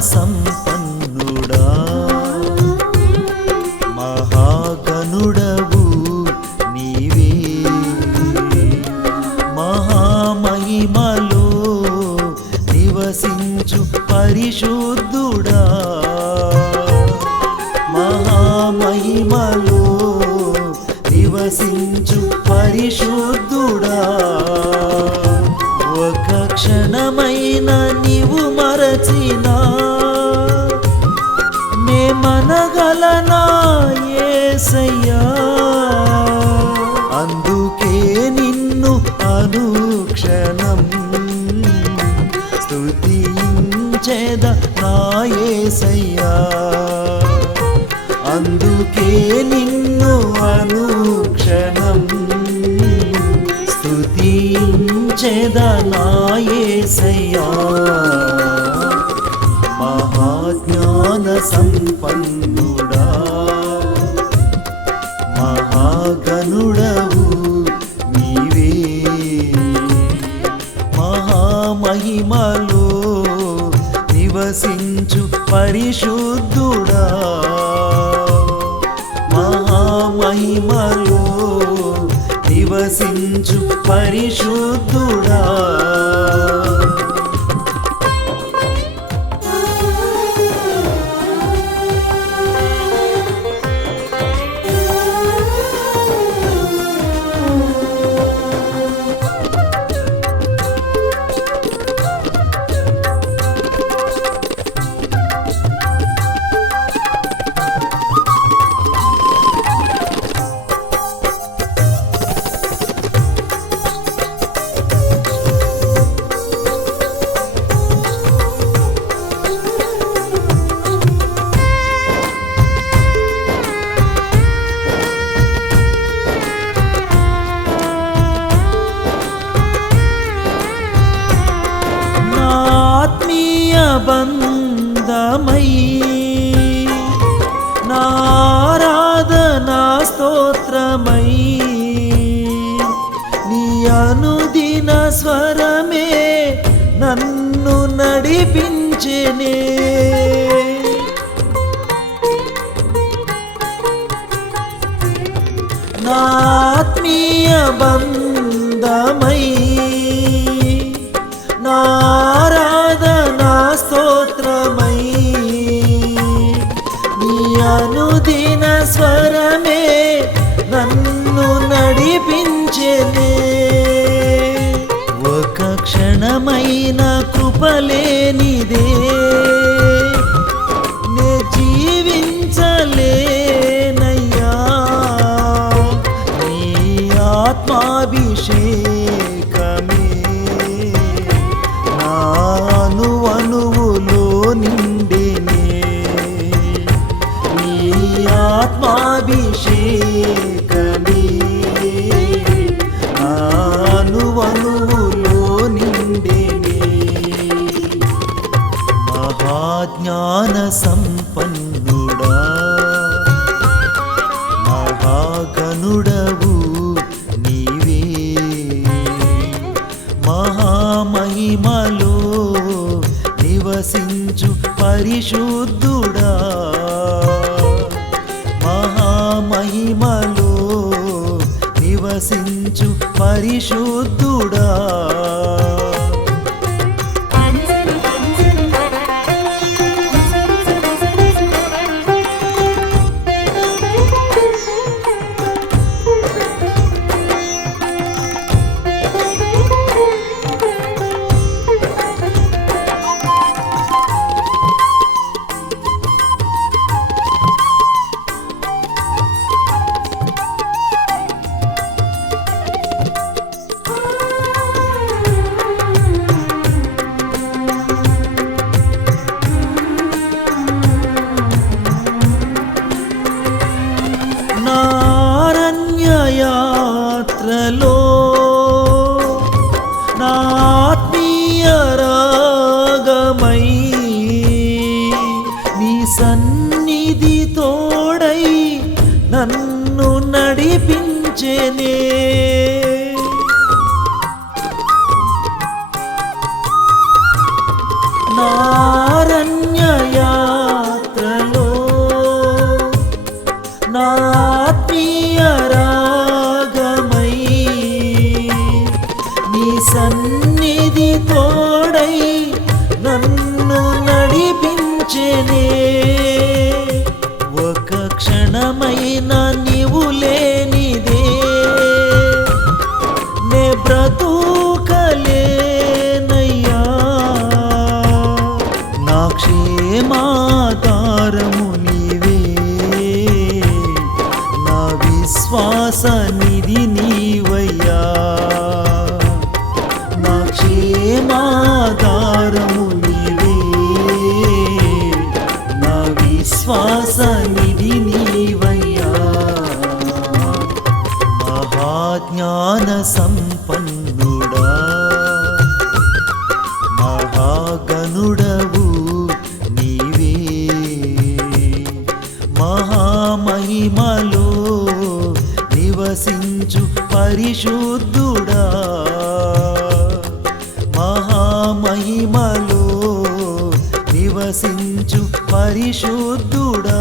సంపన్నుడా. మహాగనుడవు నీవే. మహామహిమలో నివసించు పరిశు అందుకే నిన్ను అనుక్షణం. స్తుతించేద నా యేసయ్యా అందుకే నిన్ను అనుక్షణం. స్తుతించేద నా యేసయ్యా మహాజ్ఞాన సంపన్నుడా. మహాగనుడవు మహామహిమలో నివసించు పరిశుద్ధుడా. మహామహిమలో నివసించు పరిశుద్ధుడా. బంధమై నారాధనా స్తోత్రమై. నీ అనుదిన స్వరమే నన్ను నడిపించెనే. నా ఆత్మీయ బంధమై. నారాధనా స్తోత్రమై కృపలేనిదే మహాజ్ఞాన సంపన్నుడా మహాగనుడవు నీవే. మహామహిమలో నివసించు పరిశుద్ధుడా. మహామహిమలో నివసించు పరిశుద్ధుడా. నన్ను నడిపించేనే. విశ్వాస నిధి నీవయ్యా. మహాజ్ఞాన సంపన్నుడా మహాగనుడవు నీవే. మహామహిమలో నివసించు పరిశుద్ధుడా. మహామహిమలో నివసించు పరిశుద్ధుడా.